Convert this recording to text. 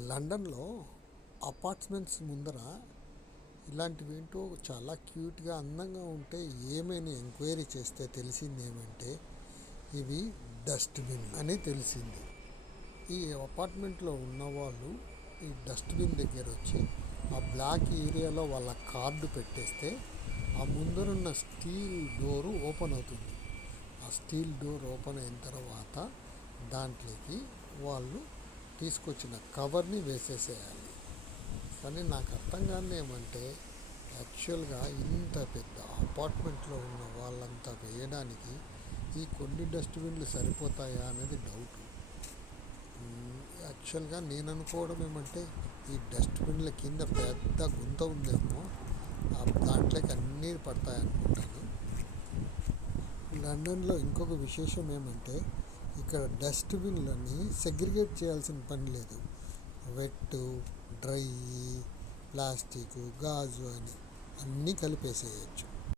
లండన్‌లో అపార్ట్మెంట్స్ ముందర ఇలాంటివేంటో చాలా క్యూట్‌గా, అందంగా ఉంటే ఏమని ఎంక్వైరీ చేస్తే తెలిసిందేమంటే ఇవి డస్ట్‌బిన్ అని తెలిసింది. ఈ అపార్ట్మెంట్‌లో ఉన్నవాళ్ళు ఈ డస్ట్‌బిన్ దగ్గరొచ్చి ఆ బ్లాక్ ఏరియాలో వాళ్ళ కార్డు పెట్టేస్తే ఆ ముందరున్న స్టీల్ డోరు ఓపెన్ అవుతుంది. ఆ స్టీల్ డోర్ ఓపెన్ అయిన తర్వాత దాంట్లోకి వాళ్ళు తీసుకొచ్చిన కవర్ని వేసేసేయాలి. కానీ నాకు అర్థం కానిది ఏమంటే యాక్చువల్గా ఇంత పెద్ద అపార్ట్మెంట్లో ఉన్న వాళ్ళంతా వేయడానికి ఈ కొన్ని డస్ట్బిన్లు సరిపోతాయా అనేది డౌట్. యాక్చువల్గా నేను అనుకోవడం ఏమంటే ఈ డస్ట్బిన్ల కింద పెద్ద గుంత ఉందేమో, దాంట్లోకి అన్నీ పడతాయనుకుంటాను. లండన్లో ఇంకొక విశేషం ఏమంటే ఇక్కడ డస్ట్బిన్లని సెగ్రిగేట్ చేయాల్సిన పని లేదు. వెట్, డ్రై, ప్లాస్టిక్, గాజు అని అన్నీ కలిపేసేయచ్చు.